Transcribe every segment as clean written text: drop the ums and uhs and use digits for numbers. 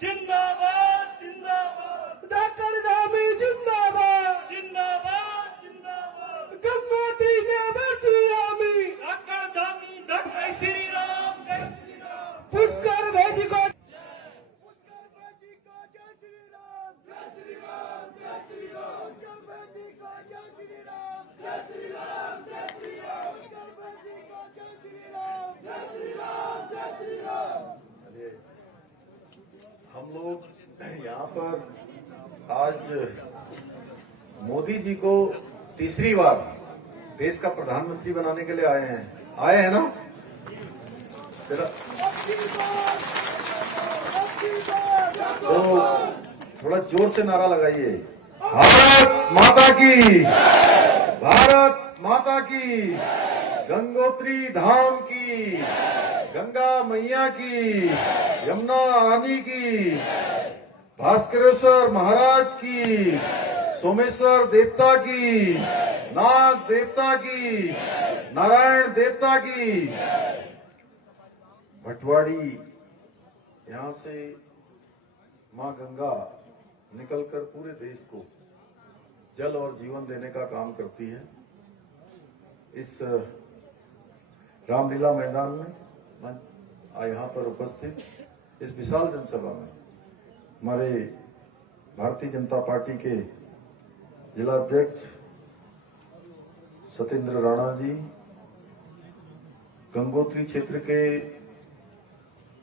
जिंदाबाद जिंदाबाद डॉक्टर धामी जिंदाबाद जिंदाबाद जिंदाबाद गंगोत्री नेवर आमी डॉक्टर धामी डॉक्टर श्री राम जय श्री राम पुष्कर भेजी को पुष्कर भेजी को जय श्री राम जय श्री राम जय श्री राम पुष्कर भेजी को जय श्री राम जय श्री राम जय श्री राम पुष्कर भेजी को जय श्री राम जय श्री राम जय श्री राम। हम लोग यहाँ पर आज मोदी जी को तीसरी बार देश का प्रधानमंत्री बनाने के लिए आए हैं ना। तो थोड़ा जोर से नारा लगाइए, भारत माता की, भारत माता की, गंगोत्री धाम की, गंगा मैया की, यमुना रानी की, भास्करेश्वर महाराज की, सोमेश्वर देवता की, नाग देवता की, नारायण देवता की। भटवाड़ी यहाँ से मां गंगा निकलकर पूरे देश को जल और जीवन देने का काम करती है। इस रामलीला मैदान में यहाँ पर उपस्थित इस विशाल जनसभा में हमारे भारतीय जनता पार्टी के जिला अध्यक्ष सत्येंद्र राणा जी, गंगोत्री क्षेत्र के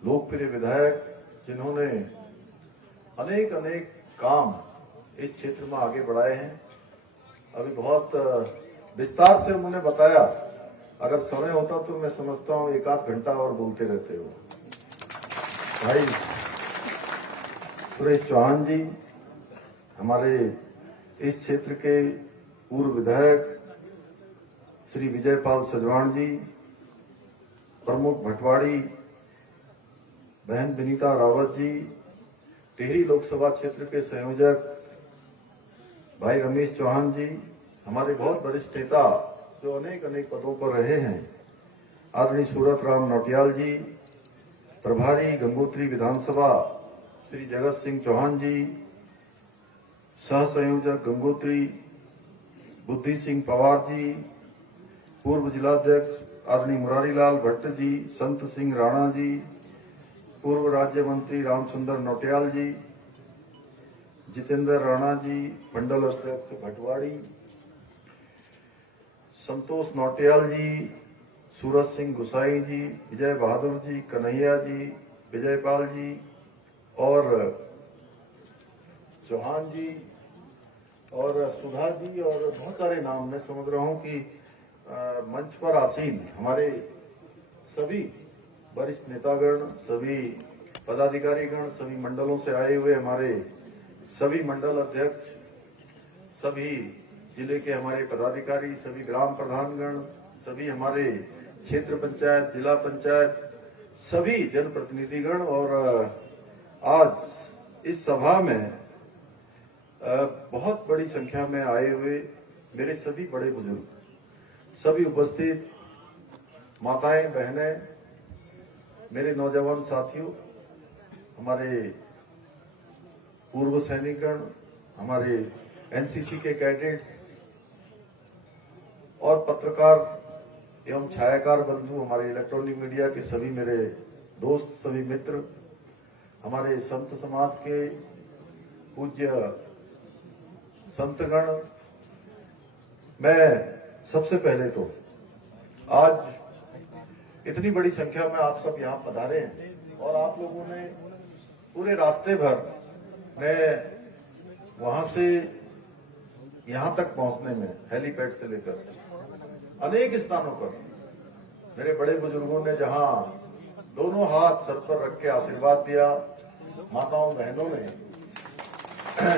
लोकप्रिय विधायक जिन्होंने अनेक अनेक काम इस क्षेत्र में आगे बढ़ाए हैं। अभी बहुत विस्तार से उन्होंने बताया, अगर समय होता तो मैं समझता हूं एक आध घंटा और बोलते रहते हो। भाई सुरेश चौहान जी, हमारे इस क्षेत्र के पूर्व विधायक श्री विजयपाल सजवाण जी, प्रमुख भटवाड़ी बहन विनीता रावत जी, टिहरी लोकसभा क्षेत्र के संयोजक भाई रमेश चौहान जी, हमारे बहुत वरिष्ठ नेता जो अनेक अनेक पदों पर रहे हैं, आदरणीय सूरत राम नौटियाल जी, प्रभारी गंगोत्री विधानसभा श्री जगत सिंह चौहान जी, सह संयोजक गंगोत्री बुद्धि सिंह पवार जी, पूर्व जिलाध्यक्ष आदरणीय मुरारीलाल भट्ट जी, संत सिंह राणा जी, पूर्व राज्य मंत्री रामचंद्र नौटियाल जी, जितेंद्र राणा जी, मंडल अध्यक्ष भटवाड़ी, संतोष नौटियाल जी, सूरज सिंह गुसाई जी, विजय बहादुर जी, कन्हैया जी, विजयपाल जी और चौहान जी और सुधा जी और बहुत सारे नाम मैं समझ रहा हूं कि मंच पर आसीन हमारे सभी वरिष्ठ नेतागण, सभी पदाधिकारीगण, सभी मंडलों से आए हुए हमारे सभी मंडल अध्यक्ष, सभी जिले के हमारे पदाधिकारी, सभी ग्राम प्रधानगण, सभी हमारे क्षेत्र पंचायत, जिला पंचायत, सभी जनप्रतिनिधिगण और आज इस सभा में बहुत बड़ी संख्या में आए हुए मेरे सभी बड़े बुजुर्ग, सभी उपस्थित माताएं, बहनें, मेरे नौजवान साथियों, हमारे पूर्व सैनिकगण, हमारे एनसीसी के कैडेट्स और पत्रकार एवं छायाकार बंधु, हमारे इलेक्ट्रॉनिक मीडिया के सभी मेरे दोस्त, सभी मित्र, हमारे संत समाज के पूज्य संतगण, मैं सबसे पहले तो आज इतनी बड़ी संख्या में आप सब यहाँ पधारे हैं और आप लोगों ने पूरे रास्ते भर मैं वहां से यहां तक पहुंचने में हेलीपैड से लेकर अनेक स्थानों पर मेरे बड़े बुजुर्गों ने जहां दोनों हाथ सर पर रख के आशीर्वाद दिया, माताओं बहनों ने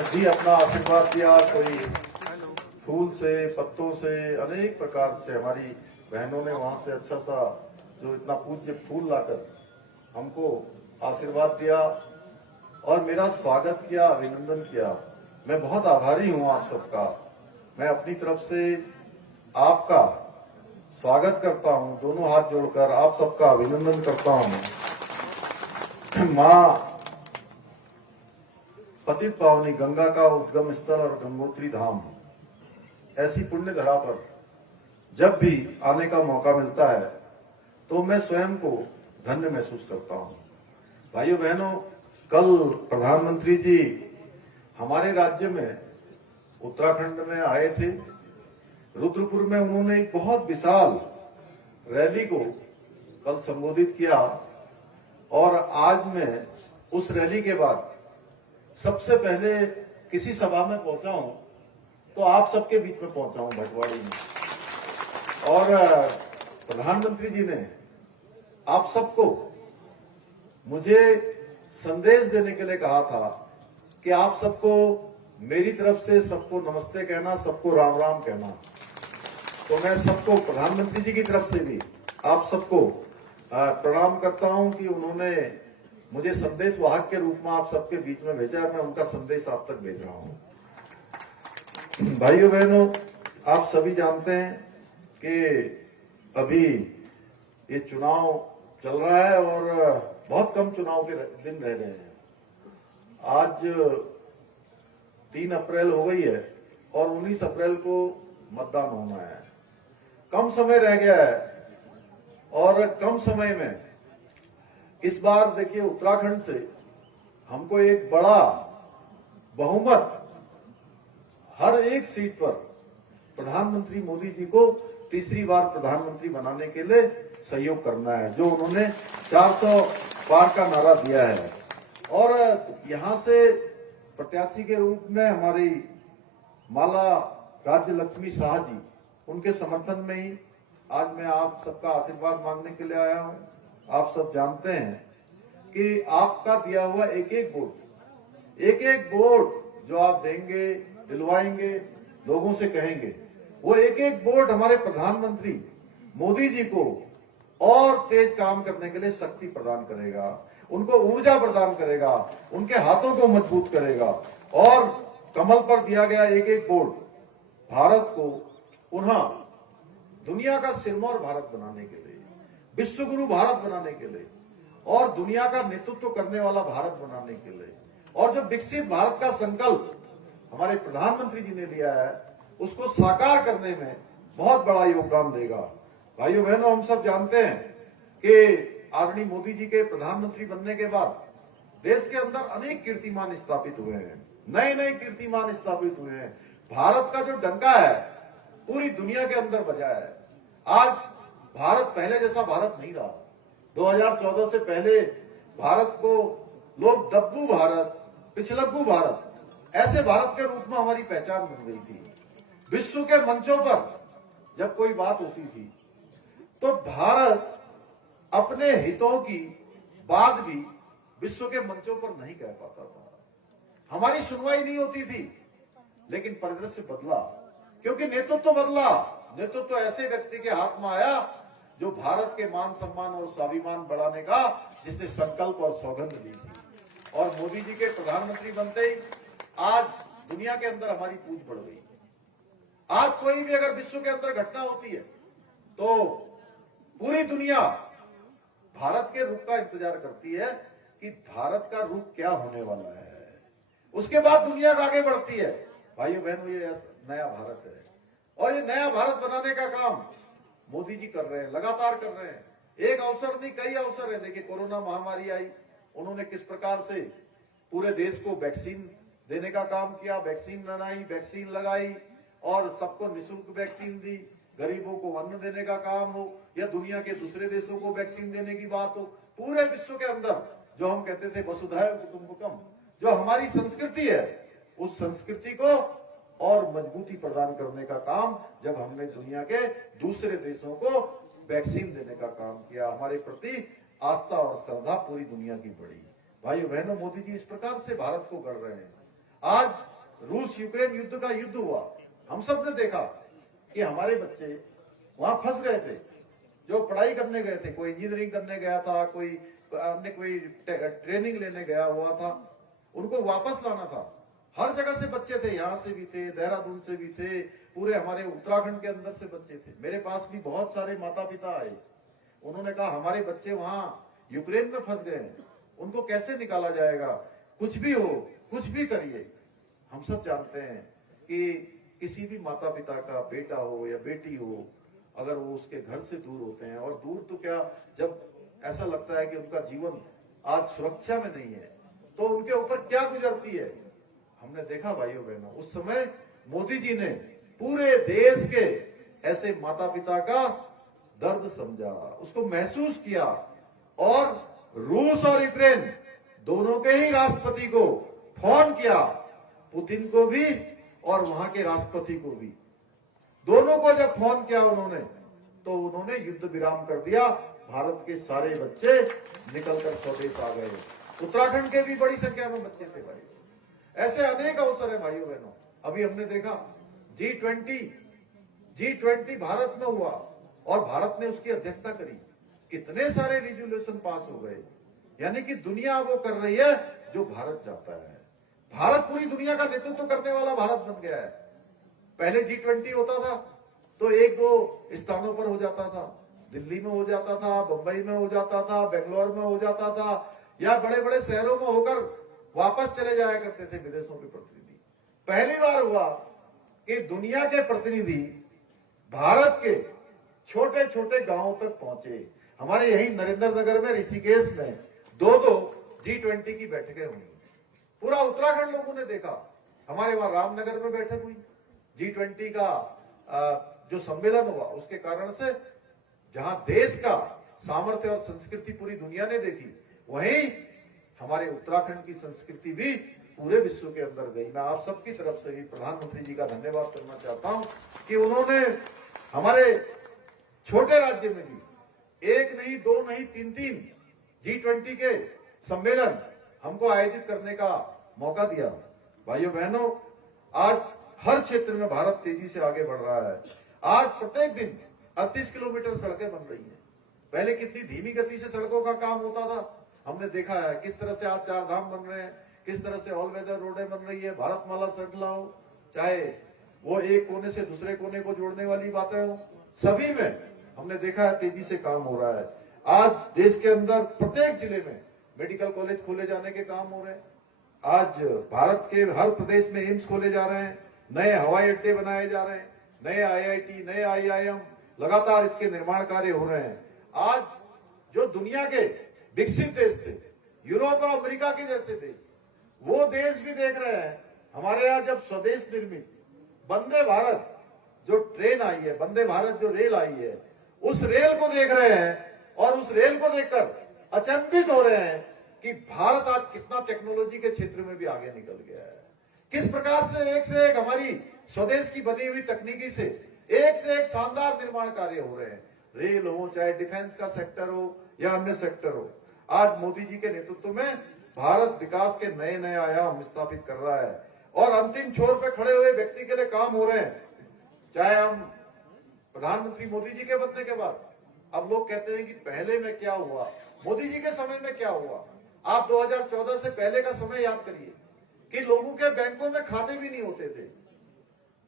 भी अपना आशीर्वाद दिया, कोई फूल से, पत्तों से, अनेक प्रकार से हमारी बहनों ने वहां से अच्छा सा जो इतना पूज्य फूल लाकर हमको आशीर्वाद दिया और मेरा स्वागत किया, अभिनंदन किया। मैं बहुत आभारी हूं आप सबका। मैं अपनी तरफ से आपका स्वागत करता हूं, दोनों हाथ जोड़कर आप सबका अभिनंदन करता हूं। मां पतित पावनी गंगा का उद्गम स्थल और गंगोत्री धाम, ऐसी पुण्य धरा पर जब भी आने का मौका मिलता है तो मैं स्वयं को धन्य महसूस करता हूं। भाइयों बहनों, कल प्रधानमंत्री जी हमारे राज्य में उत्तराखंड में आए थे। रुद्रपुर में उन्होंने एक बहुत विशाल रैली को कल संबोधित किया और आज मैं उस रैली के बाद सबसे पहले किसी सभा में पहुंचा हूं तो आप सबके बीच में पहुंचा हूं, भटवाड़ी में। और प्रधानमंत्री जी ने आप सबको मुझे संदेश देने के लिए कहा था कि आप सबको मेरी तरफ से सबको नमस्ते कहना, सबको राम राम कहना। तो मैं सबको प्रधानमंत्री जी की तरफ से भी आप सबको प्रणाम करता हूं कि उन्होंने मुझे संदेश वाहक के रूप में आप सबके बीच में भेजा। मैं उनका संदेश आप तक भेज रहा हूं। भाइयों बहनों, आप सभी जानते हैं कि अभी ये चुनाव चल रहा है और बहुत कम चुनाव के दिन रह गए हैं। आज 3 अप्रैल हो गई है और 19 अप्रैल को मतदान होना है। कम समय रह गया है और कम समय में इस बार देखिए उत्तराखंड से हमको एक बड़ा बहुमत हर एक सीट पर प्रधानमंत्री मोदी जी को तीसरी बार प्रधानमंत्री बनाने के लिए सहयोग करना है, जो उन्होंने 400 पार का नारा दिया है। और यहां से प्रत्याशी के रूप में हमारी माला राज्य लक्ष्मी शाह जी, उनके समर्थन में ही आज मैं आप सबका आशीर्वाद मांगने के लिए आया हूं। आप सब जानते हैं कि आपका दिया हुआ एक एक वोट जो आप देंगे, दिलवाएंगे, लोगों से कहेंगे, वो एक एक वोट हमारे प्रधानमंत्री मोदी जी को और तेज काम करने के लिए शक्ति प्रदान करेगा, उनको ऊर्जा प्रदान करेगा, उनके हाथों को मजबूत करेगा। और कमल पर दिया गया एक एक वोट भारत को पुनः दुनिया का सिरमौर भारत बनाने के लिए, विश्व गुरु भारत बनाने के लिए और दुनिया का नेतृत्व करने वाला भारत बनाने के लिए, और जो विकसित भारत का संकल्प हमारे प्रधानमंत्री जी ने लिया है, उसको साकार करने में बहुत बड़ा योगदान देगा। भाइयों बहनों, हम सब जानते हैं कि आदरणीय मोदी जी के प्रधानमंत्री बनने के बाद देश के अंदर अनेक कीर्तिमान स्थापित हुए हैं, नए नए कीर्तिमान स्थापित हुए हैं। भारत का जो डंका है पूरी दुनिया के अंदर बजा है। आज भारत पहले जैसा भारत नहीं रहा। 2014 से पहले भारत को लोग दब्बू भारत, पिछलग्गू भारत, ऐसे भारत के रूप में हमारी पहचान बन गई थी। विश्व के मंचों पर जब कोई बात होती थी तो भारत अपने हितों की बात भी विश्व के मंचों पर नहीं कह पाता था। हमारी सुनवाई नहीं होती थी, लेकिन परिदृश्य बदला क्योंकि नेतृत्व बदला। नेतृत्व ऐसे व्यक्ति के हाथ में आया जो भारत के मान सम्मान और स्वाभिमान बढ़ाने का जिसने संकल्प और सौगंध ली थी। और मोदी जी के प्रधानमंत्री बनते ही आज दुनिया के अंदर हमारी पूछ बढ़ गई। आज कोई भी अगर विश्व के अंदर घटना होती है तो पूरी दुनिया भारत के रुख का इंतजार करती है कि भारत का रुख क्या होने वाला है। उसके बाद दुनिया आगे बढ़ती है। भाइयों बहनों, ये नया भारत है और ये नया भारत बनाने का काम मोदी जी कर रहे हैं, लगातार कर रहे हैं। एक अवसर नहीं, कई अवसर है। देखिए, कोरोना महामारी आई, उन्होंने किस प्रकार से पूरे देश को वैक्सीन देने का काम किया, वैक्सीन बनाई, वैक्सीन लगाई और सबको निःशुल्क वैक्सीन दी। गरीबों को अन्न देने का काम हो या दुनिया के दूसरे देशों को वैक्सीन देने की बात हो, पूरे विश्व के अंदर जो हम कहते थे वसुधैव कुटुंबकम, जो हमारी संस्कृति है, उस संस्कृति को और मजबूती प्रदान करने का काम जब हमने दुनिया के दूसरे देशों को वैक्सीन देने का काम किया, हमारे प्रति आस्था और श्रद्धा पूरी दुनिया की बढ़ी। भाइयों बहनों, मोदी जी इस प्रकार से भारत को गढ़ रहे हैं। आज रूस यूक्रेन युद्ध का युद्ध हुआ, हम सब ने देखा कि हमारे बच्चे वहां फंस गए थे, जो पढ़ाई करने गए थे, कोई इंजीनियरिंग करने गया था, कोई अन्य कोई ट्रेनिंग लेने गया हुआ था, उनको वापस लाना था। हर जगह से बच्चे थे, यहां से भी थे, देहरादून से भी थे, पूरे हमारे उत्तराखंड के अंदर से बच्चे थे। मेरे पास भी बहुत सारे माता पिता आए, उन्होंने कहा हमारे बच्चे वहां यूक्रेन में फंस गए हैं, उनको कैसे निकाला जाएगा। कुछ भी हो, कुछ भी करिए, हम सब जानते हैं कि किसी भी माता पिता का बेटा हो या बेटी हो, अगर वो उसके घर से दूर होते हैं, और दूर तो क्या, जब ऐसा लगता है कि उनका जीवन आज सुरक्षा में नहीं है, तो उनके ऊपर क्या गुजरती है। हमने देखा भाइयों बहनों, उस समय मोदी जी ने पूरे देश के ऐसे माता पिता का दर्द समझा, उसको महसूस किया, और रूस और यूक्रेन दोनों के ही राष्ट्रपति को फोन किया, पुतिन को भी और वहां के राष्ट्रपति को भी, दोनों को जब फोन किया उन्होंने, तो उन्होंने युद्ध विराम कर दिया। भारत के सारे बच्चे निकलकर स्वदेश आ गए। उत्तराखंड के भी बड़ी संख्या में बच्चे थे भाई। ऐसे अनेक अवसर है भाइयों बहनों। अभी हमने देखा G20 भारत में हुआ और भारत ने उसकी अध्यक्षता करी। कितने सारे रिजोल्यूशन पास हो गए, यानी कि दुनिया वो कर रही है जो भारत चाहता है। भारत पूरी दुनिया का नेतृत्व करने वाला भारत बन गया है। पहले G20 होता था तो एक दो स्थानों पर हो जाता था, दिल्ली में हो जाता था, बंबई में हो जाता था, बेंगलोर में हो जाता था, या बड़े बड़े शहरों में होकर वापस चले जाया करते थे विदेशों के प्रतिनिधि। पहली बार हुआ कि दुनिया के प्रतिनिधि भारत के छोटे छोटे गांवों तक पहुंचे। हमारे यही नरेंद्र नगर में, ऋषिकेश में दो G20 की बैठकें हुई। पूरा उत्तराखंड लोगों ने देखा। हमारे वहां रामनगर में बैठक हुई, G20 का जो सम्मेलन हुआ, उसके कारण से जहां देश का सामर्थ्य और संस्कृति पूरी दुनिया ने देखी, वहीं हमारे उत्तराखंड की संस्कृति भी पूरे विश्व के अंदर गई। मैं आप सबकी तरफ से भी प्रधानमंत्री जी का धन्यवाद करना चाहता हूं कि उन्होंने हमारे छोटे राज्य में भी एक नहीं, दो नहीं, तीन G20 के सम्मेलन हमको आयोजित करने का मौका दिया। भाइयों बहनों, आज हर क्षेत्र में भारत तेजी से आगे बढ़ रहा है। आज प्रत्येक दिन 38 किलोमीटर सड़कें बन रही हैं। पहले कितनी धीमी गति से सड़कों का काम होता था, हमने देखा है। किस तरह से आज 4 धाम बन रहे हैं, किस तरह से ऑल वेदर रोडें बन रही है, भारतमाला श्रृंखला हो, चाहे वो एक कोने से दूसरे कोने को जोड़ने वाली बातें हो, सभी में हमने देखा है तेजी से काम हो रहा है। आज देश के अंदर प्रत्येक जिले में मेडिकल कॉलेज खोले जाने के काम हो रहे हैं। आज भारत के हर प्रदेश में एम्स खोले जा रहे हैं, नए हवाई अड्डे बनाए जा रहे हैं, नए IIT, नए IIM, लगातार इसके निर्माण कार्य हो रहे हैं। आज जो दुनिया के विकसित देश थे, यूरोप और अमेरिका के जैसे देश, वो देश भी देख रहे हैं हमारे यहाँ जब स्वदेश निर्मित वंदे भारत जो ट्रेन आई है, वंदे भारत जो रेल आई है, उस रेल को देख रहे हैं, और उस रेल को देखकर अचंभित हो रहे हैं कि भारत आज कितना टेक्नोलॉजी के क्षेत्र में भी आगे निकल गया है। किस प्रकार से एक हमारी स्वदेश की बनी हुई तकनीकी से एक शानदार निर्माण कार्य हो रहे हैं। रेल हो, चाहे डिफेंस का सेक्टर हो या अन्य सेक्टर हो, आज मोदी जी के नेतृत्व में भारत विकास के नए नए आयाम स्थापित कर रहा है, और अंतिम छोर पे खड़े हुए व्यक्ति के लिए काम हो रहे हैं। चाहे हम प्रधानमंत्री मोदी जी के बनने के बाद, अब लोग कहते हैं कि पहले में क्या हुआ, मोदी जी के समय में क्या हुआ। आप 2014 से पहले का समय याद करिए कि लोगों के बैंकों में खाते भी नहीं होते थे।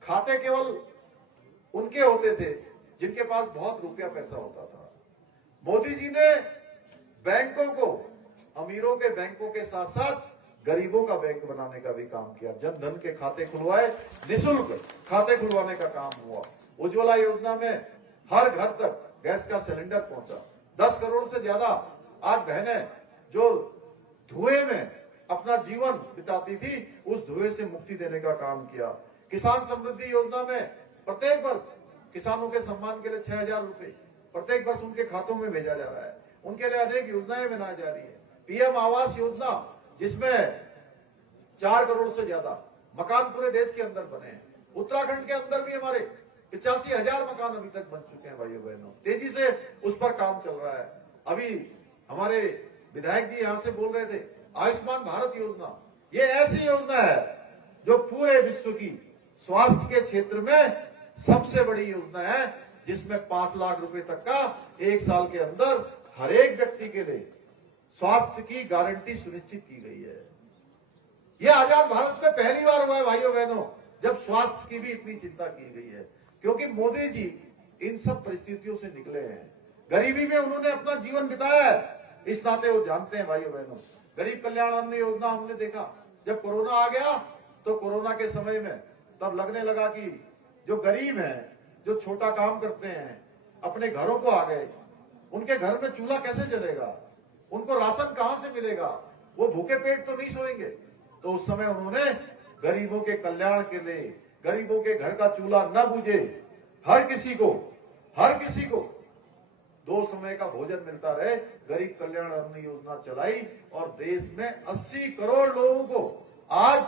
खाते केवल उनके होते थे जिनके पास बहुत रुपया पैसा होता था। मोदी जी ने बैंकों को, अमीरों के बैंकों के साथ साथ गरीबों का बैंक बनाने का भी काम किया। जन धन के खाते खुलवाए, निःशुल्क खाते खुलवाने का काम हुआ। उज्ज्वला योजना में हर घर तक गैस का सिलेंडर पहुंचा। 10 करोड़ से ज्यादा आज बहनें जो धुएं में अपना जीवन बिताती थी, उस धुएं से मुक्ति देने का काम किया। किसान समृद्धि योजना में प्रत्येक वर्ष किसानों के सम्मान के लिए 6,000 रुपए प्रत्येक वर्ष उनके खातों में भेजा जा रहा है। उनके लिए अनेक योजनाएं बनाई जा रही है। PM आवास योजना, जिसमें 4 करोड़ से ज्यादा मकान पूरे देश के अंदर बने हैं। उत्तराखंड के अंदर भी हमारे 85,000 मकान अभी तक बन चुके हैं। भाइयों बहनों, तेजी से उस पर काम चल रहा है। अभी हमारे विधायक जी यहां से बोल रहे थे, आयुष्मान भारत योजना, ये ऐसी योजना है जो पूरे विश्व की स्वास्थ्य के क्षेत्र में सबसे बड़ी योजना है, जिसमें 5 लाख रुपए तक का 1 साल के अंदर हर एक व्यक्ति के लिए स्वास्थ्य की गारंटी सुनिश्चित की गई है। यह आजाद भारत में पहली बार हुआ है भाइयों बहनों, जब स्वास्थ्य की भी इतनी चिंता की गई है, क्योंकि मोदी जी इन सब परिस्थितियों से निकले हैं। गरीबी में उन्होंने अपना जीवन बिताया है, इस नाते वो जानते हैं भाइयों बहनों, गरीब कल्याण अन्न योजना हमने देखा, जब कोरोना आ गया तो कोरोना के समय में तब लगने लगा कि जो गरीब हैं, जो छोटा काम करते हैं, अपने घरों को आ गए, उनके घर में चूल्हा कैसे जलेगा, उनको राशन कहां से मिलेगा, वो भूखे पेट तो नहीं सोएंगे। तो उस समय उन्होंने गरीबों के कल्याण के लिए, गरीबों के घर का चूल्हा न बुझे, हर किसी को 2 समय का भोजन मिलता रहे, गरीब कल्याण अन्न योजना चलाई और देश में 80 करोड़ लोगों को आज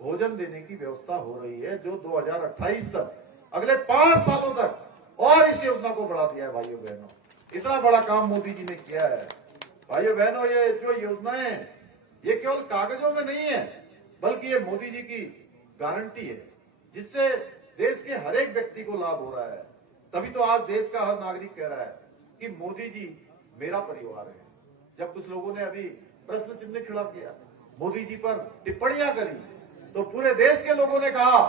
भोजन देने की व्यवस्था हो रही है, जो 2028 तक, अगले 5 सालों तक और इस योजना को बढ़ा दिया है। भाइयों बहनों, इतना बड़ा काम मोदी जी ने किया है। भाइयों बहनों, ये जो योजनाएं ये केवल कागजों में नहीं है, बल्कि ये मोदी जी की गारंटी है, जिससे देश के हर एक व्यक्ति को लाभ हो रहा है। तभी तो आज देश का हर नागरिक कह रहा है कि मोदी जी मेरा परिवार है। जब कुछ लोगों ने अभी प्रश्न चिन्ह खड़ा किया, मोदी जी पर टिप्पणियां करी, तो पूरे देश के लोगों ने कहा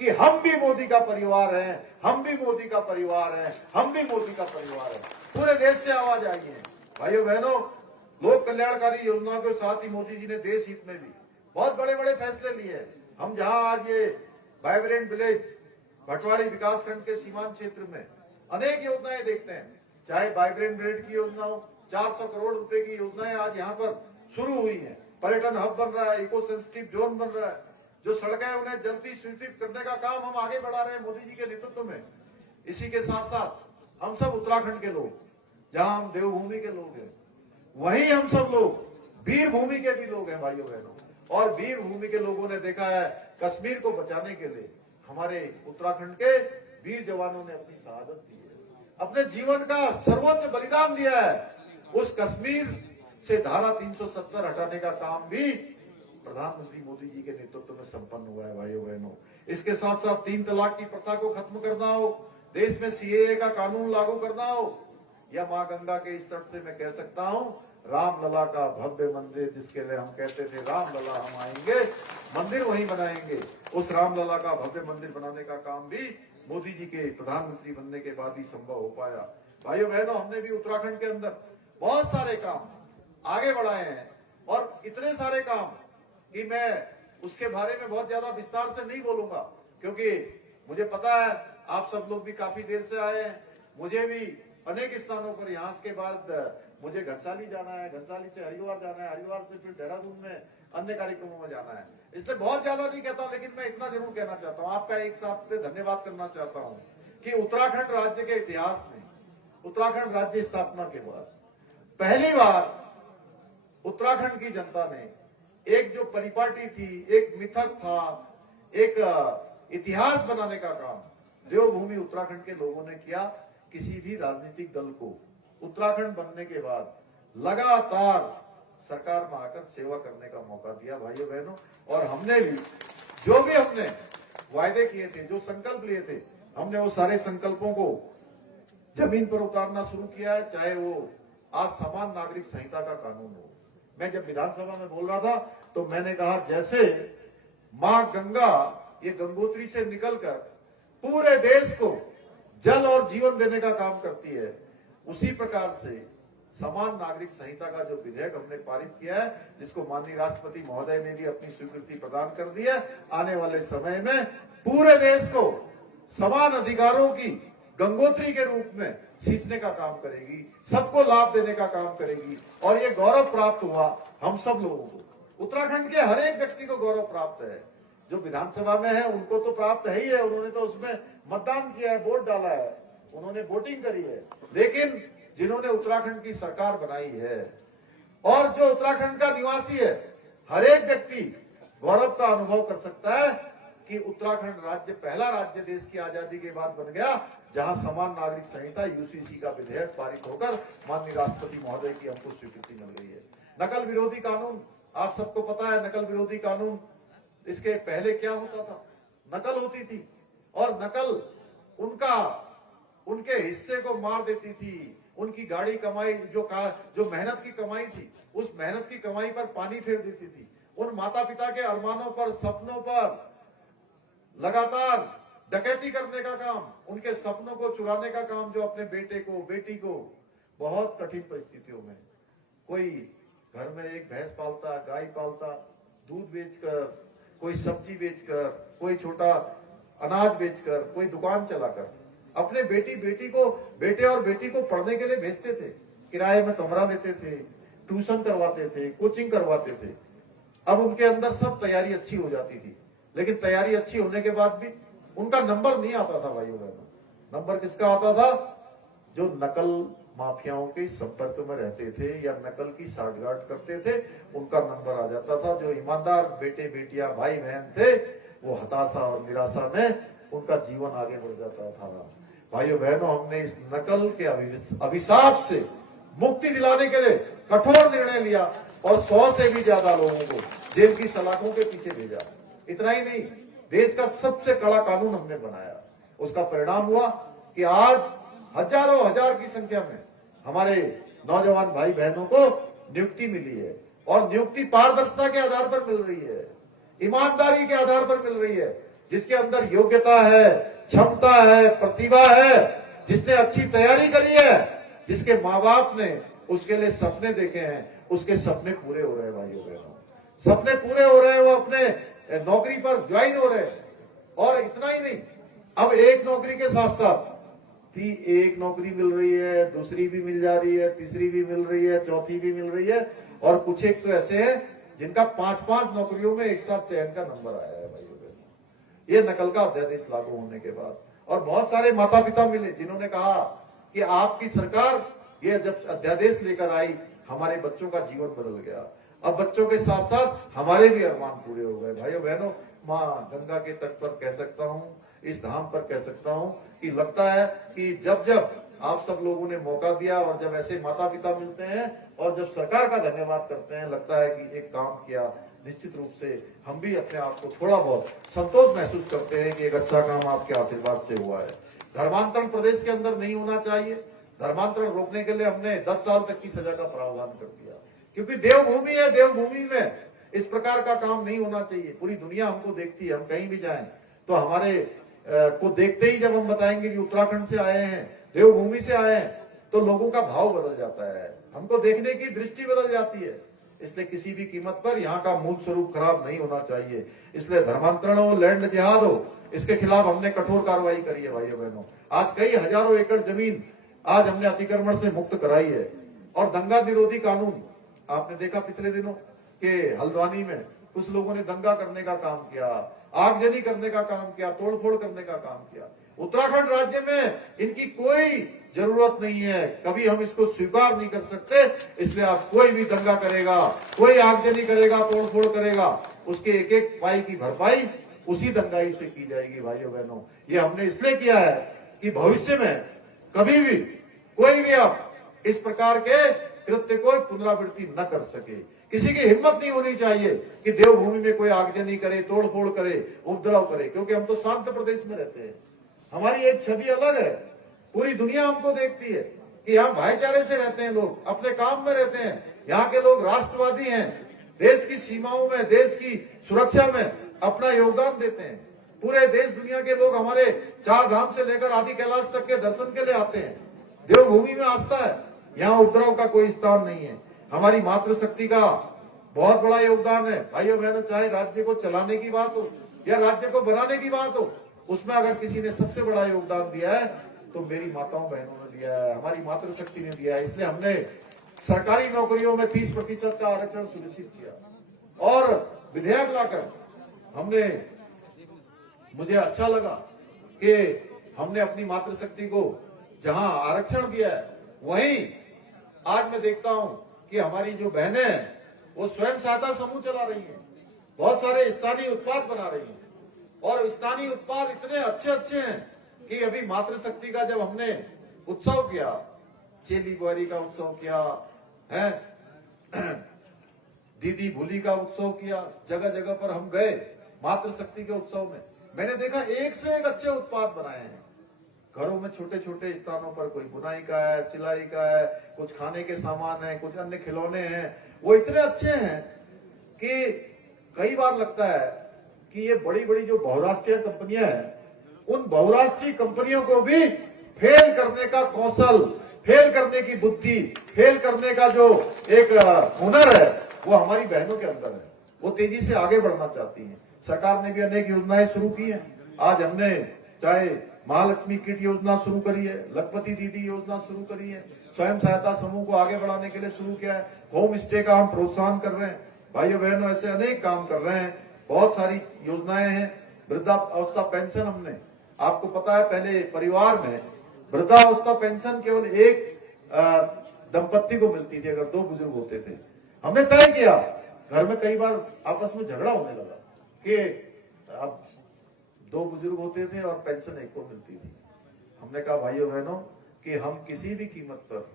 कि हम भी मोदी का परिवार हैं, हम भी मोदी का परिवार हैं, हम भी मोदी का परिवार हैं। पूरे देश से आवाज आई है। भाइयों बहनों, लोक कल्याणकारी योजनाओं के साथ ही मोदी जी ने देश हित में भी बहुत बड़े बड़े फैसले लिए हैं। हम जहां आज ये वाइब्रेंट विलेज भटवाड़ी विकासखंड के सीमांत क्षेत्र में अनेक योजनाएं देखते हैं, चाहे वाइब्रेंट विलेज की योजना हो, 400 करोड़ रुपए की योजनाएं आज यहाँ पर शुरू हुई है। पर्यटन हब बन रहा है, इको सेंसिटिव जोन बन रहा है, जो सड़कें उन्हें जल्दी स्वीकृत करने का काम हम आगे बढ़ा रहे हैं मोदी जी के नेतृत्व में। इसी के साथ साथ हम सब उत्तराखंड के लोग, जहां हम देवभूमि के लोग हैं, वहीं हम सब लोग वीर भूमि के भी लोग हैं। भाइयों बहनों, और वीर भूमि के लोगों ने देखा है, कश्मीर को बचाने के लिए हमारे उत्तराखंड के वीर जवानों ने अपनी शहादत दी है, अपने जीवन का सर्वोच्च बलिदान दिया है। उस कश्मीर से धारा 370 हटाने का काम भी प्रधानमंत्री मोदी जी के नेतृत्व में संपन्न हुआ है। भाइयों बहनों, इसके साथ साथ 3 तलाक की प्रथा को खत्म करना हो, देश में सीएए का कानून लागू करना हो, या मां गंगा के इस तट से मैं कह सकता हूं, रामलला का भव्य मंदिर, जिसके लिए हम कहते थे रामलला हम आएंगे, मंदिर वहीं बनाएंगे, उस रामलला का भव्य मंदिर बनाने का काम भी मोदी जी के प्रधानमंत्री बनने के बाद ही संभव हो पाया। भाइयों बहनों, हमने भी उत्तराखंड के अंदर बहुत सारे काम आगे बढ़ाए हैं, और इतने सारे काम कि मैं उसके बारे में बहुत ज्यादा विस्तार से नहीं बोलूंगा, क्योंकि मुझे पता है आप सब लोग भी काफी देर से आए हैं। मुझे भी अनेक स्थानों पर, यहाँ के बाद मुझे घनसाली जाना है, घनसाली से हरिद्वार जाना है, हरिद्वार से फिर देहरादून में अन्य कार्यक्रमों में जाना है, इसलिए बहुत ज्यादा नहीं कहता, लेकिन मैं इतना जरूर कहना चाहता हूँ, आपका एक साथ से धन्यवाद करना चाहता हूँ कि उत्तराखंड राज्य के इतिहास में, उत्तराखंड राज्य स्थापना के बाद पहली बार उत्तराखंड की जनता ने एक जो परिपाटी थी, एक मिथक था, एक इतिहास बनाने का काम देवभूमि उत्तराखंड के लोगों ने किया। किसी भी राजनीतिक दल को उत्तराखंड बनने के बाद लगातार सरकार में आकर सेवा करने का मौका दिया। भाइयों बहनों, और हमने भी जो भी हमने वायदे किए थे, जो संकल्प लिए थे, हमने वो सारे संकल्पों को जमीन पर उतारना शुरू किया है। चाहे वो आज समान नागरिक संहिता का कानून हो, मैं जब विधानसभा में बोल रहा था तो मैंने कहा, जैसे मां गंगा ये गंगोत्री से निकलकर पूरे देश को जल और जीवन देने का काम करती है, उसी प्रकार से समान नागरिक संहिता का जो विधेयक हमने पारित किया है, जिसको माननीय राष्ट्रपति महोदय ने भी अपनी स्वीकृति प्रदान कर दी है, आने वाले समय में पूरे देश को समान अधिकारों की गंगोत्री के रूप में सींचने का काम करेगी, सबको लाभ देने का काम करेगी। और ये गौरव प्राप्त हुआ हम सब लोगों को, उत्तराखंड के हर एक व्यक्ति को गौरव प्राप्त है। जो विधानसभा में है उनको तो प्राप्त है ही है, उन्होंने तो उसमें मतदान किया है, वोट डाला है, उन्होंने वोटिंग करी है, लेकिन जिन्होंने उत्तराखंड की सरकार बनाई है और जो उत्तराखंड का निवासी है, हर एक व्यक्ति गौरव का अनुभव कर सकता है कि उत्तराखंड राज्य पहला राज्य देश की आजादी के बाद बन गया जहां समान नागरिक संहिता यूसीसी का विधेयक पारित होकर माननीय राष्ट्रपति महोदय की हमको स्वीकृति मिल रही है। नकल विरोधी कानून, आप सबको पता है, नकल विरोधी कानून, इसके पहले क्या होता था, नकल होती थी और नकल उनके हिस्से को मार देती थी, उनकी गाड़ी कमाई जो मेहनत की कमाई थी, उस मेहनत की कमाई पर पानी फेर देती थी। उन माता पिता के अरमानों पर, सपनों पर लगातार डकैती करने का काम, उनके सपनों को चुराने का काम, जो अपने बेटे को, बेटी को बहुत कठिन परिस्थितियों में, कोई घर में एक भैंस पालता, गाय पालता, दूध बेचकर, कोई सब्जी बेचकर, कोई छोटा अनाज बेचकर, कोई दुकान चलाकर अपने बेटे और बेटी को पढ़ने के लिए भेजते थे, किराए में कमरा लेते थे, ट्यूशन करवाते थे, कोचिंग करवाते थे। अब उनके अंदर सब तैयारी अच्छी हो जाती थी, लेकिन तैयारी अच्छी होने के बाद भी उनका नंबर नहीं आता था भाइयों बहनों। नंबर किसका आता था? जो नकल माफियाओं के संपर्क में रहते थे या नकल की साठगांठ करते थे, उनका नंबर आ जाता था। जो ईमानदार बेटे बेटियां भाई बहन थे, वो हताशा और निराशा में उनका जीवन आगे बढ़ जाता था। भाइयों बहनों, हमने इस नकल के अभिशाप से मुक्ति दिलाने के लिए कठोर निर्णय लिया और 100 से भी ज्यादा लोगों को जेल की सलाखों के पीछे भेजा। इतना ही नहीं, देश का सबसे कड़ा कानून हमने बनाया। उसका परिणाम हुआ कि आज हजारों हजार की संख्या में हमारे नौजवान भाई बहनों को नियुक्ति मिली है, और नियुक्ति पारदर्शिता के आधार पर मिल रही है, ईमानदारी के आधार पर मिल रही है। जिसके अंदर योग्यता है, क्षमता है, प्रतिभा है, जिसने अच्छी तैयारी करी है, जिसके माँ बाप ने उसके लिए सपने देखे हैं, उसके सपने पूरे हो रहे हैं भाइयों बहनों, सपने पूरे हो रहे हैं। वो अपने नौकरी पर ज्वाइन हो रहे हैं। और इतना ही नहीं, अब एक नौकरी के साथ साथ एक नौकरी मिल रही है, दूसरी भी मिल जा रही है, तीसरी भी मिल रही है, चौथी भी मिल रही है, और कुछ एक तो ऐसे हैं जिनका 5-5 नौकरियों में एक साथ चयन का नंबर आया है भाइयों बहनों, ये नकल का अध्यादेश लागू होने के बाद। और बहुत सारे माता पिता मिले जिन्होंने कहा कि आपकी सरकार ये जब अध्यादेश लेकर आई, हमारे बच्चों का जीवन बदल गया। अब बच्चों के साथ साथ हमारे भी अरमान पूरे हो गए। भाइयों बहनों, माँ गंगा के तट पर कह सकता हूँ, इस धाम पर कह सकता हूँ कि लगता है कि जब जब आप सब लोगों ने मौका दिया और जब ऐसे माता पिता मिलते हैं और जब सरकार का धन्यवाद करते हैं, लगता है कि एक काम किया। निश्चित रूप से हम भी अपने आप को थोड़ा बहुत संतोष महसूस करते हैं कि एक अच्छा काम आपके आशीर्वाद से हुआ है। धर्मांतरण प्रदेश के अंदर नहीं होना चाहिए। धर्मांतरण रोकने के लिए हमने 10 साल तक की सजा का प्रावधान कर दिया, क्योंकि देवभूमि है, देवभूमि में इस प्रकार का काम नहीं होना चाहिए। पूरी दुनिया हमको देखती है, हम कहीं भी जाएं तो हमारे को देखते ही जब हम बताएंगे कि उत्तराखंड से आए हैं, देवभूमि से आए हैं, तो लोगों का भाव बदल जाता है, हमको देखने की दृष्टि बदल जाती है। इसलिए किसी भी कीमत पर यहाँ का मूल स्वरूप खराब नहीं होना चाहिए। इसलिए धर्मांतरण हो, लैंड जिहाद हो, इसके खिलाफ हमने कठोर कार्रवाई करी है भाइयों बहनों। आज कई हजारों एकड़ जमीन आज हमने अतिक्रमण से मुक्त कराई है। और दंगा निरोधी कानून आपने देखा पिछले दिनों के हल्द्वानी में कुछ लोगों ने दंगा करने का काम किया, आगजनी करने का काम किया, तोड़फोड़ करने का काम किया। उत्तराखंड राज्य में इनकी कोई जरूरत नहीं है, कभी हम इसको स्वीकार नहीं कर सकते। इसलिए आप कोई भी दंगा करेगा, कोई आगजनी करेगा, तोड़फोड़ करेगा, उसके एक एक पाई की भरपाई उसी दंगाई से की जाएगी भाइयों बहनों। ये हमने इसलिए किया है कि भविष्य में कभी भी कोई भी आप इस प्रकार के कृत्य को पुनरावृत्ति न कर सके। किसी की हिम्मत नहीं होनी चाहिए कि देवभूमि में कोई आगजनी करे, तोड़फोड़ करे, उपद्रव करे, क्योंकि हम तो शांत प्रदेश में रहते हैं। हमारी एक छवि अलग है, पूरी दुनिया हमको देखती है कि यहाँ भाईचारे से रहते हैं लोग, अपने काम में रहते हैं। यहाँ के लोग राष्ट्रवादी हैं, देश की सीमाओं में, देश की सुरक्षा में अपना योगदान देते हैं। पूरे देश दुनिया के लोग हमारे 4 धाम से लेकर आदि कैलाश तक के दर्शन के लिए आते हैं। देवभूमि में आस्था है, यहाँ उपद्रव का कोई स्थान नहीं है। हमारी मातृशक्ति का बहुत बड़ा योगदान है भाइयों बहनों। चाहे राज्य को चलाने की बात हो या राज्य को बनाने की बात हो, उसमें अगर किसी ने सबसे बड़ा योगदान दिया है तो मेरी माताओं बहनों ने दिया है, हमारी मातृशक्ति ने दिया है। इसलिए हमने सरकारी नौकरियों में 30% का आरक्षण सुनिश्चित किया और विधेयक लाकर हमने, मुझे अच्छा लगा कि हमने अपनी मातृशक्ति को जहां आरक्षण दिया है, वहीं आज मैं देखता हूं कि हमारी जो बहनें हैं वो स्वयं सहायता समूह चला रही हैं, बहुत सारे स्थानीय उत्पाद बना रही हैं। और स्थानीय उत्पाद इतने अच्छे अच्छे हैं कि अभी मातृशक्ति का जब हमने उत्सव किया, चेली बुआरी का उत्सव किया है, दीदी भूली का उत्सव किया, जगह जगह पर हम गए मातृशक्ति के उत्सव में, मैंने देखा एक से एक अच्छे उत्पाद बनाए हैं। घरों में छोटे छोटे स्थानों पर कोई बुनाई का है, सिलाई का है, कुछ खाने के सामान है, कुछ अन्य खिलौने हैं, वो इतने अच्छे हैं कि कई बार लगता है कि ये बड़ी बड़ी जो बहुराष्ट्रीय कंपनियां हैं, उन बहुराष्ट्रीय कंपनियों को भी फेल करने का कौशल फेल करने की बुद्धि, फेल करने का जो एक हुनर है, वो हमारी बहनों के अंदर है। वो तेजी से आगे बढ़ना चाहती हैं। सरकार ने भी अनेक योजनाएं शुरू की हैं। आज हमने चाहे महालक्ष्मी किट योजना शुरू करी है, लखपति दीदी योजना शुरू करी है, स्वयं सहायता समूह को आगे बढ़ाने के लिए शुरू किया है, होम स्टे का हम प्रोत्साहन कर रहे हैं। भाइयों बहनों, ऐसे अनेक काम कर रहे हैं, बहुत सारी योजनाएं हैं। वृद्धावस्था पेंशन हमने, आपको पता है पहले परिवार में वृद्धावस्था पेंशन केवल एक दंपत्ति को मिलती थी अगर 2 बुजुर्ग होते थे। हमने तय किया, घर में कई बार आपस में झगड़ा होने लगा कि अब 2 बुजुर्ग होते थे और पेंशन एक को मिलती थी। हमने कहा भाइयों बहनों कि हम किसी भी कीमत पर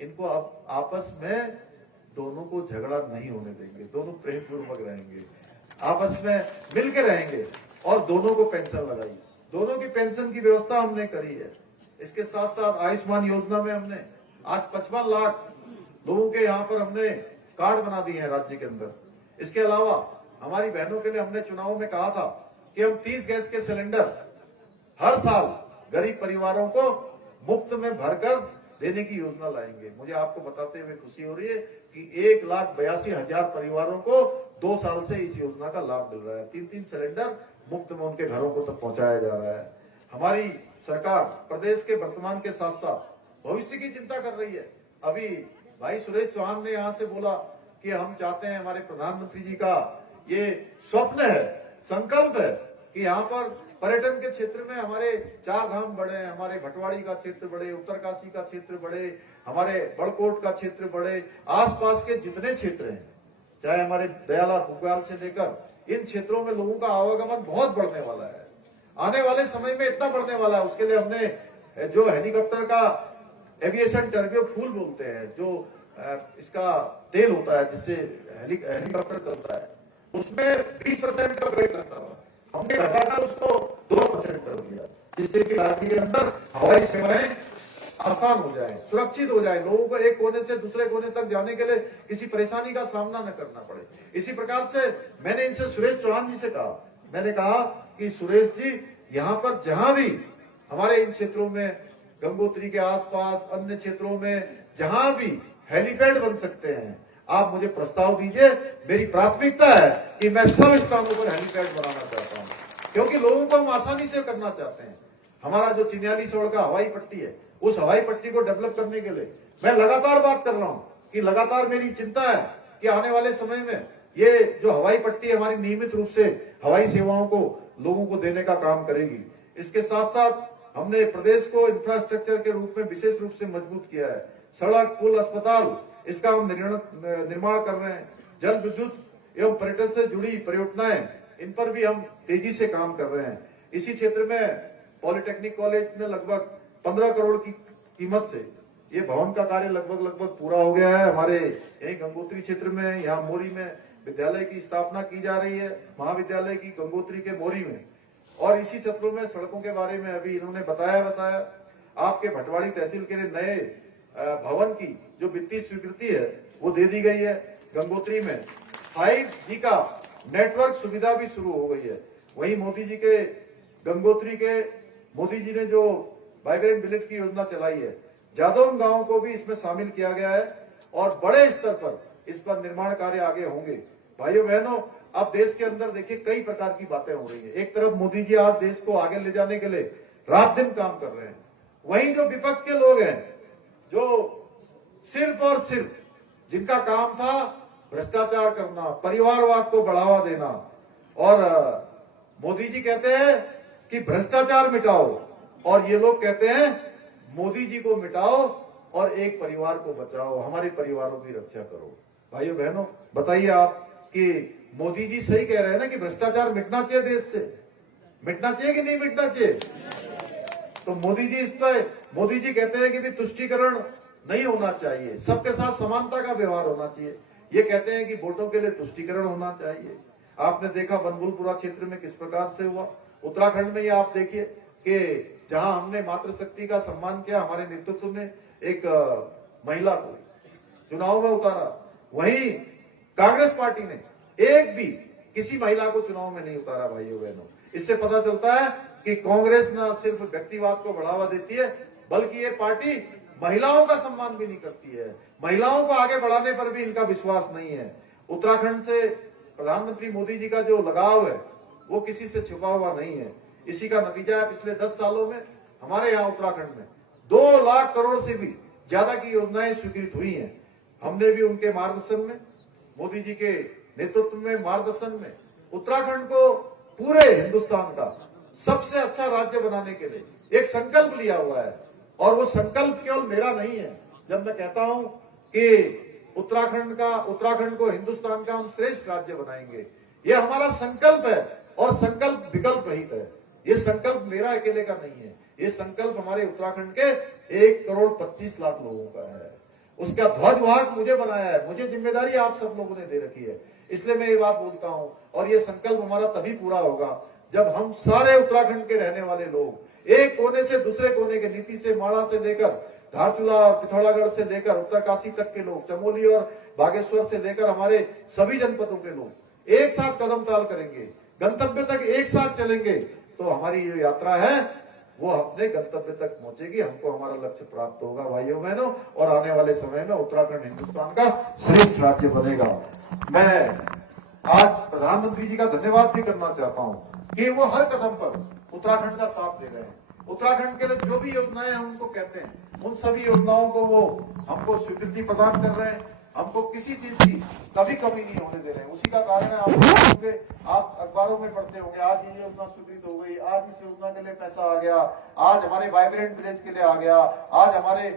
इनको अब आपस में दोनों को झगड़ा नहीं होने देंगे, दोनों प्रेम पूर्वक रहेंगे, आपस में मिलकर रहेंगे और दोनों को पेंशन लगाई। दोनों की पेंशन की व्यवस्था हमने करी है। इसके साथ साथ आयुष्मान योजना में हमने आज 55 लाख लोगों के यहाँ पर हमने कार्ड बना दिए हैं राज्य के अंदर। इसके अलावा हमारी बहनों के लिए हमने चुनाव में कहा था कि हम 30 गैस के सिलेंडर हर साल गरीब परिवारों को मुफ्त में भरकर देने की योजना लाएंगे। मुझे आपको बताते हुए खुशी हो रही है कि 1,82,000 परिवारों को 2 साल से इस योजना का लाभ मिल रहा है। 3-3 सिलेंडर मुफ्त में उनके घरों को तक पहुंचाया जा रहा है। हमारी सरकार प्रदेश के वर्तमान के साथ साथ भविष्य की चिंता कर रही है। अभी भाई सुरेश चौहान ने यहाँ से बोला कि हम चाहते हैं, हमारे प्रधानमंत्री जी का ये स्वप्न है, संकल्प है कि यहाँ पर पर्यटन के क्षेत्र में हमारे 4 धाम बढ़े, हमारे भटवाड़ी का क्षेत्र बढ़े, उत्तरकाशी का क्षेत्र बढ़े, हमारे बड़कोट का क्षेत्र बढ़े, आसपास के जितने क्षेत्र हैं, चाहे हमारे दयाला बुग्याल से लेकर इन क्षेत्रों में लोगों का आवागमन बहुत बढ़ने वाला है। आने वाले समय में इतना बढ़ने वाला है, उसके लिए हमने जो हेलीकॉप्टर का एविएशन टर्बो फ्यूल बोलते हैं, जो इसका तेल होता है जिससे हेलीकॉप्टर चलता है, उसमें 20% का वेट लगता है, हमने घटाकर उसको 2% कर दिया, जिससे कि राज्य के अंदर हवाई सेवाएं आसान हो जाए, सुरक्षित हो जाए, लोगों को एक कोने से दूसरे कोने तक जाने के लिए किसी परेशानी का सामना न करना पड़े। इसी प्रकार से मैंने इनसे सुरेश चौहान जी से कहा, मैंने कहा कि सुरेश जी, यहाँ पर जहां भी हमारे इन क्षेत्रों में गंगोत्री के आसपास अन्य क्षेत्रों में जहां भी हेलीपैड बन सकते हैं, आप मुझे प्रस्ताव दीजिए। मेरी प्राथमिकता है कि मैं सब स्थानों पर हेलीपैड बनाना चाहता हूं, क्योंकि लोगों को हम आसानी से करना चाहते हैं। हमारा जो चिन्याली सड़क का हवाई पट्टी है, उस हवाई पट्टी को डेवलप करने के लिए मैं लगातार बात कर रहा हूं कि लगातार मेरी चिंता है कि आने वाले समय में ये जो हवाई पट्टी हमारी नियमित रूप से हवाई सेवाओं को लोगों को देने का काम करेगी। इसके साथ साथ हमने प्रदेश को इंफ्रास्ट्रक्चर के रूप में विशेष रूप से मजबूत किया है। सड़क, पुल, अस्पताल, इसका हम निर्माण कर रहे हैं। जल विद्युत एवं पर्यटन से जुड़ी परियोजनाएं, इन पर भी हम तेजी से काम कर रहे हैं। इसी क्षेत्र में पॉलिटेक्निक कॉलेज में लगभग 15 करोड़ की कीमत से ये भवन का कार्य लगभग पूरा हो गया है। हमारे यही गंगोत्री क्षेत्र में, यहाँ मोरी में विद्यालय की स्थापना की जा रही है, महाविद्यालय की गंगोत्री के मोरी में। और इसी क्षेत्रों में सड़कों के बारे में अभी इन्होंने बताया आपके भटवाड़ी तहसील के लिए नए भवन की जो वित्तीय स्वीकृति है वो दे दी गई है। गंगोत्री में 5G का नेटवर्क सुविधा भी शुरू हो गई है। वहीं मोदी जी के गंगोत्री के मोदी जी ने जो वाइब्रेंट विलेज की योजना चलाई है, जादौन गांव को भी इसमें शामिल किया गया है और बड़े स्तर पर इस पर निर्माण कार्य आगे होंगे। भाइयों बहनों, अब देश के अंदर देखिए कई प्रकार की बातें हो रही है। एक तरफ मोदी जी आज देश को आगे ले जाने के लिए रात दिन काम कर रहे हैं, वहीं जो विपक्ष के लोग हैं, जो सिर्फ और सिर्फ जिनका काम था भ्रष्टाचार करना, परिवारवाद को बढ़ावा देना, और मोदी जी कहते हैं कि भ्रष्टाचार मिटाओ और ये लोग कहते हैं मोदी जी को मिटाओ और एक परिवार को बचाओ, हमारे परिवारों की रक्षा करो। भाइयों बहनों, बताइए आप कि मोदी जी सही कह रहे हैं ना कि भ्रष्टाचार मिटना चाहिए, देश से मिटना चाहिए कि नहीं मिटना चाहिए? तो मोदी जी इस पर मोदी जी कहते हैं कि भी तुष्टीकरण नहीं होना चाहिए, सबके साथ समानता का व्यवहार होना चाहिए। ये कहते हैं कि वोटों के लिए तुष्टीकरण होना चाहिए। आपने देखा बनभूलपुरा क्षेत्र में किस प्रकार से हुआ। उत्तराखंड में ये आप देखिए कि जहां हमने मातृशक्ति का सम्मान किया, हमारे नेतृत्व में एक महिला को चुनाव में उतारा, वहीं कांग्रेस पार्टी ने एक भी किसी महिला को चुनाव में नहीं उतारा। भाइयों बहनों, इससे पता चलता है कि कांग्रेस न सिर्फ व्यक्तिवाद को बढ़ावा देती है, बल्कि ये पार्टी महिलाओं का सम्मान भी नहीं करती है, महिलाओं को आगे बढ़ाने पर भी इनका विश्वास नहीं है। उत्तराखंड से प्रधानमंत्री मोदी जी का जो लगाव है वो किसी से छुपा हुआ नहीं है। इसी का नतीजा है पिछले 10 सालों में हमारे यहाँ उत्तराखंड में 2 लाख करोड़ से भी ज्यादा की योजनाएं स्वीकृत हुई हैं। हमने भी उनके मार्गदर्शन में, मोदी जी के नेतृत्व में, मार्गदर्शन में उत्तराखंड को पूरे हिंदुस्तान का सबसे अच्छा राज्य बनाने के लिए एक संकल्प लिया हुआ है। और वो संकल्प केवल मेरा नहीं है। जब मैं कहता हूं कि उत्तराखंड को हिंदुस्तान का हम श्रेष्ठ राज्य बनाएंगे, ये हमारा संकल्प है और संकल्प विकल्प रहित है। ये संकल्प मेरा अकेले का नहीं है, ये संकल्प हमारे उत्तराखंड के 1,25,00,000 लोगों का है। उसका ध्वजवाहक मुझे बनाया है, मुझे जिम्मेदारी आप सब लोगों ने दे रखी है, इसलिए मैं ये बात बोलता हूं। और ये संकल्प हमारा तभी पूरा होगा जब हम सारे उत्तराखंड के रहने वाले लोग एक कोने से दूसरे कोने के, नीति से माड़ा से लेकर धारचूला और पिथौरागढ़ से लेकर उत्तरकाशी तक के लोग, चमोली और बागेश्वर से लेकर हमारे सभी जनपदों के लोग एक साथ कदम ताल करेंगे, गंतव्य तक एक साथ चलेंगे, तो हमारी ये यात्रा है वो अपने गंतव्य तक पहुंचेगी, हमको हमारा लक्ष्य प्राप्त होगा भाइयों बहनों। और आने वाले समय में उत्तराखंड हिंदुस्तान का श्रेष्ठ राज्य बनेगा। मैं आज प्रधानमंत्री जी का धन्यवाद भी करना चाहता हूं कि वो हर कदम पर उत्तराखंड का साथ दे रहे हैं। उत्तराखंड के लिए जो भी योजनाएं हम उनको कहते हैं, उन सभी योजनाओं को वो हमको स्वीकृति प्रदान कर रहे हैं। हमको किसी चीज की कभी कमी नहीं होने दे रहे हैं। उसी का कारण है आप अखबारों में पढ़ते होंगे, आज ये योजना स्वीकृत हो गई, आज इस योजना के लिए पैसा आ गया, आज हमारे वाइब्रेंट विलेज के लिए आ गया, आज हमारे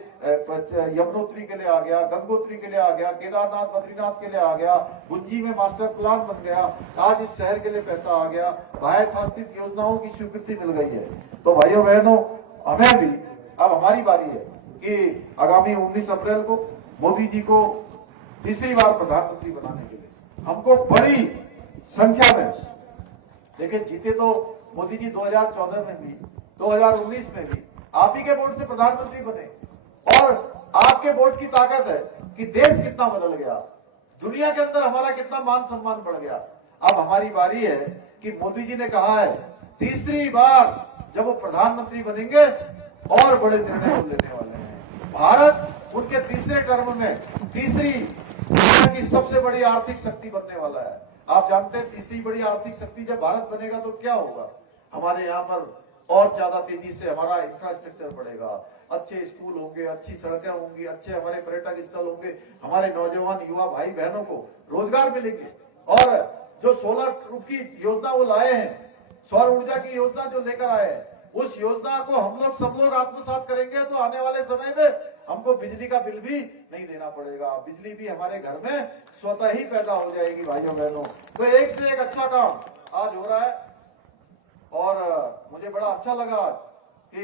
यमुनोत्री के लिए आ गया, गंगोत्री के लिए आ गया, केदारनाथ बद्रीनाथ के लिए आ गया, गुंजी में मास्टर प्लान बन गया, आज इस शहर के लिए पैसा आ गया, भायास्थापित योजनाओं की स्वीकृति मिल गई है। तो भाइयों बहनों, हमें भी अब हमारी बारी है कि आगामी 19 अप्रैल को मोदी जी को तीसरी बार प्रधानमंत्री बनाने के लिए हमको बड़ी संख्या में, देखिए जीते तो मोदी जी 2014 में भी, 2019 में भी आप ही के वोट से प्रधानमंत्री बने। और आपके वोट की ताकत है कि देश कितना बदल गया, दुनिया के अंदर हमारा कितना मान सम्मान बढ़ गया। अब हमारी बारी है कि मोदी जी ने कहा है तीसरी बार जब वो प्रधानमंत्री बनेंगे और बड़े निर्णय वो लेने वाले हैं। भारत उनके तीसरे टर्म में तीसरी दुनिया की सबसे बड़ी आर्थिक शक्ति बनने वाला है। आप जानते हैं तीसरी बड़ी आर्थिक शक्ति जब भारत बनेगा तो क्या होगा, हमारे यहाँ पर और ज्यादा तेजी से हमारा इंफ्रास्ट्रक्चर बढ़ेगा, अच्छे स्कूल होंगे, अच्छी सड़कें होंगी, अच्छे हमारे पर्यटक स्थल होंगे, हमारे नौजवान युवा भाई बहनों को रोजगार मिलेंगे। और जो सोलर ट्रूप की योजना वो लाए हैं, सौर ऊर्जा की योजना जो लेकर आए हैं, उस योजना को हम लोग सब लोग आत्मसात करेंगे तो आने वाले समय में हमको बिजली का बिल भी नहीं देना पड़ेगा, बिजली भी हमारे घर में स्वतः ही पैदा हो जाएगी भाइयों बहनों। तो एक से एक अच्छा काम आज हो रहा है। और मुझे बड़ा अच्छा लगा कि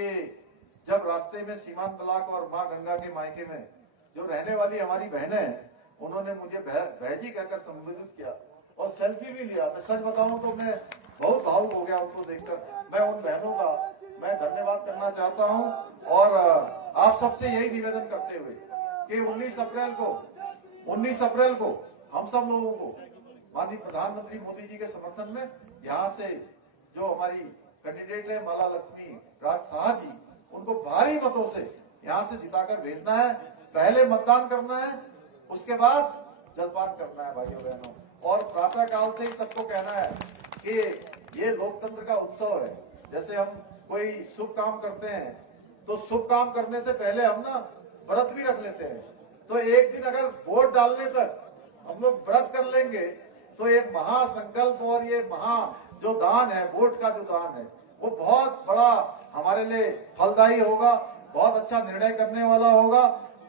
जब रास्ते में सीमांत ब्लॉक और मां गंगा के मायके में जो रहने वाली हमारी बहनें हैं, उन्होंने मुझे बहजी कहकर संबोधित किया और सेल्फी भी लिया। मैं सच बताऊं तो मैं बहुत भावुक हो गया उनको देखकर। मैं उन बहनों का मैं धन्यवाद करना चाहता हूं और आप सबसे यही निवेदन करते हुए कि 19 अप्रैल को हम सब लोगों को माननीय प्रधानमंत्री मोदी जी के समर्थन में यहाँ से जो हमारी कैंडिडेट है माला लक्ष्मी राज शाह जी, उनको भारी मतों से यहाँ से जिताकर भेजना है। पहले मतदान करना है, उसके बाद जलपान करना है भाइयों बहनों। और प्रातः काल से ही सबको कहना है कि ये लोकतंत्र का उत्सव है। जैसे हम कोई शुभ काम करते हैं तो शुभ काम करने से पहले हम ना व्रत भी रख लेते हैं। तो एक दिन अगर वोट डालने तक हम लोग व्रत कर लेंगे तो ये महासंकल्प और ये महा जो दान है, वोट का जो दान है, वो बहुत बड़ा हमारे लिए फलदायी होगा, बहुत अच्छा निर्णय करने वाला होगा।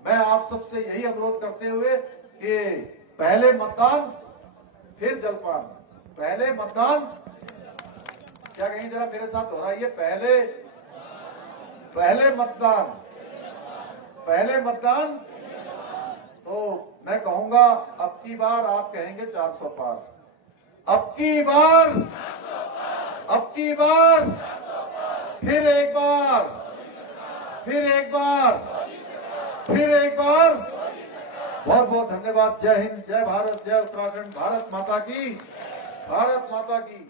मैं आप सबसे यही अनुरोध करते हुए कि पहले मतदान फिर जलपान, पहले मतदान, क्या कहीं जरा मेरे साथ दोहराइए, पहले मतदान। तो मैं कहूंगा अब की बार आप कहेंगे 400 पार, अब की बार फिर एक बार। बहुत बहुत धन्यवाद। जय हिंद, जय भारत, जय उत्तराखंड। भारत माता की